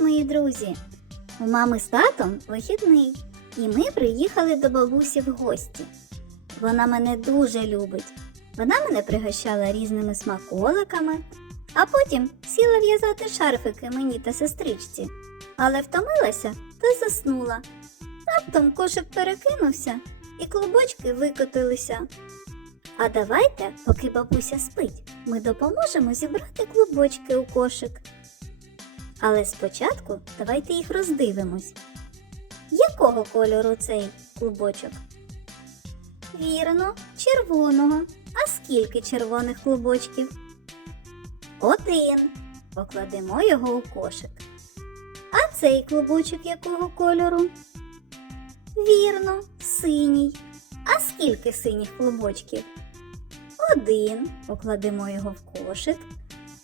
мої друзі! У мами з татом вихідний, і ми приїхали до бабусі в гості. Вона мене дуже любить. Вона мене пригощала різними смаколиками, а потім сіла в'язати шарфики мені та сестричці, але втомилася та заснула. Раптом кошик перекинувся, і клубочки викотилися. А давайте, поки бабуся спить, ми допоможемо зібрати клубочки у кошик. Але спочатку давайте їх роздивимось. Якого кольору цей клубочок? Вірно, червоного. А скільки червоних клубочків? Один. Покладемо його у кошик. А цей клубочок якого кольору? Вірно, синій. А скільки синіх клубочків? Один. Покладемо його в кошик.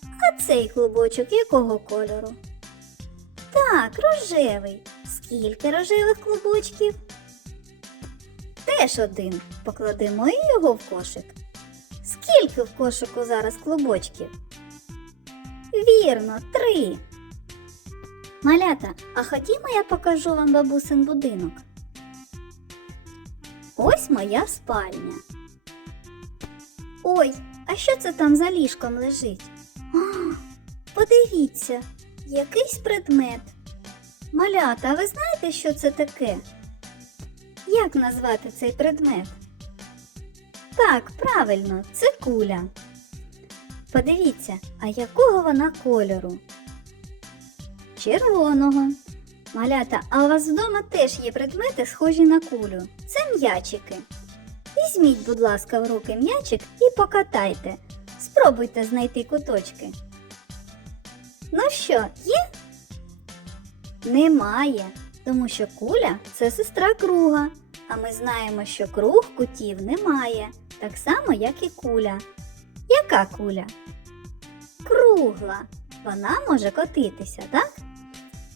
А цей клубочок якого кольору? Так, рожевий. Скільки рожевих клубочків? Теж один. Покладемо і його в кошик. Скільки в кошику зараз клубочків? Вірно, три. Малята, а ходімо я покажу вам бабусин будинок. Ось моя спальня. Ой, а що це там за ліжком лежить? А, подивіться, якийсь предмет. Малята, а ви знаєте, що це таке? Як назвати цей предмет? Так, правильно, це куля. Подивіться, а якого вона кольору? Червоного. Малята, а у вас вдома теж є предмети, схожі на кулю. Це м'ячики. Візьміть, будь ласка, в руки м'ячик і покатайте. Спробуйте знайти куточки. Ну що, є? Немає, тому що куля це сестра круга, а ми знаємо, що круг кутів немає, так само, як і куля. Яка куля? Кругла. Вона може котитися, так?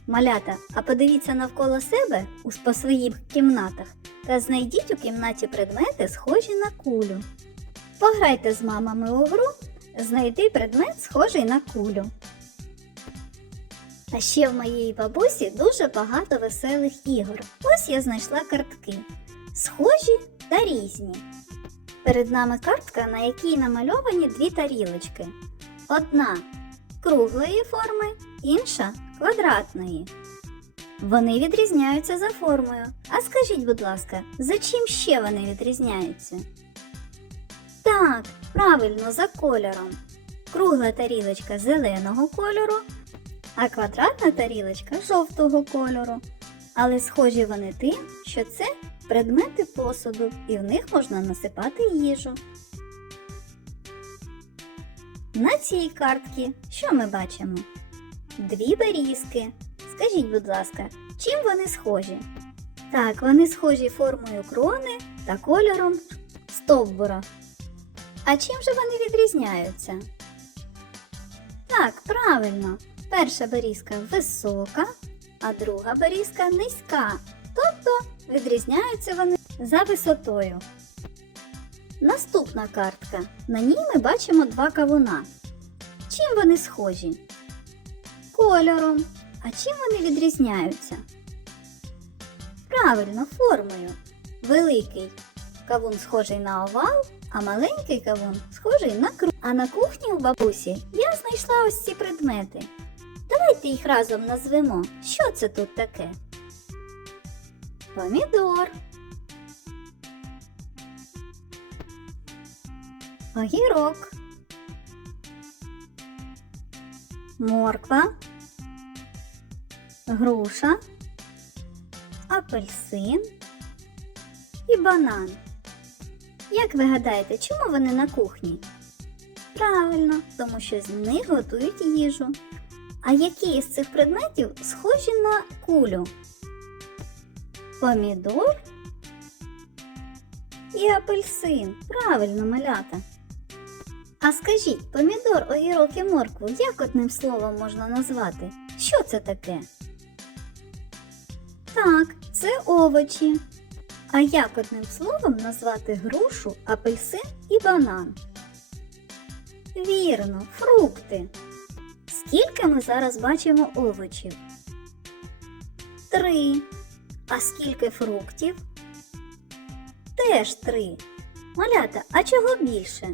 Малята, а подивіться навколо себе у по своїх кімнатах та знайдіть у кімнаті предмети, схожі на кулю. Пограйте з мамами у гру, знайти предмет, схожий на кулю. А ще в моєї бабусі дуже багато веселих ігор. Ось я знайшла картки. Схожі та різні. Перед нами картка, на якій намальовані дві тарілочки. Одна круглої форми, інша квадратної. Вони відрізняються за формою. А скажіть, будь ласка, за чим ще вони відрізняються? Так, правильно, за кольором. Кругла тарілочка зеленого кольору, а квадратна тарілочка жовтого кольору. Але схожі вони тим, що це предмети посуду, і в них можна насипати їжу. На цій картці що ми бачимо? Дві берізки. Скажіть, будь ласка, чим вони схожі? Так, вони схожі формою крони та кольором стовбура. А чим же вони відрізняються? Так, правильно. Перша берізка висока, а друга берізка низька. Тобто відрізняються вони за висотою. Наступна картка. На ній ми бачимо два кавуна. Чим вони схожі? Кольором. А чим вони відрізняються? Правильно, формою. Великий кавун схожий на овал, а маленький кавун схожий на круг. А на кухні у бабусі я знайшла ось ці предмети. Давайте їх разом назвемо. Що це тут таке? Помідор. Огірок. Морква. Груша. Апельсин і банан. Як ви гадаєте, чому вони на кухні? Правильно, тому що з них готують їжу. А які із цих предметів схожі на кулю? Помідор і апельсин. Правильно, малята. А скажіть, помідор, огірок і моркву як одним словом можна назвати? Що це таке? Так, це овочі. А як одним словом назвати грушу, апельсин і банан? Вірно, фрукти. Скільки ми зараз бачимо овочів? Три. А скільки фруктів? Теж три. Малята, а чого більше?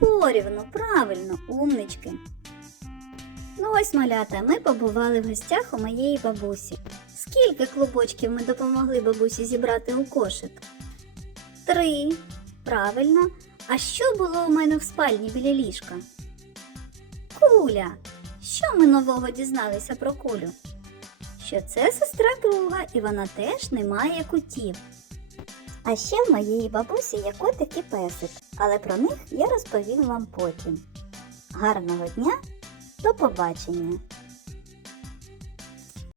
Порівну, правильно, умнички. Ну ось малята, ми побували в гостях у моєї бабусі. Скільки клубочків ми допомогли бабусі зібрати у кошик? Три. Правильно. А що було у мене в спальні біля ліжка? Куля. Що ми нового дізналися про кулю? Що це сестра друга і вона теж не має кутів. А ще в моєї бабусі є котик і песик, але про них я розповім вам потім. Гарного дня, до побачення!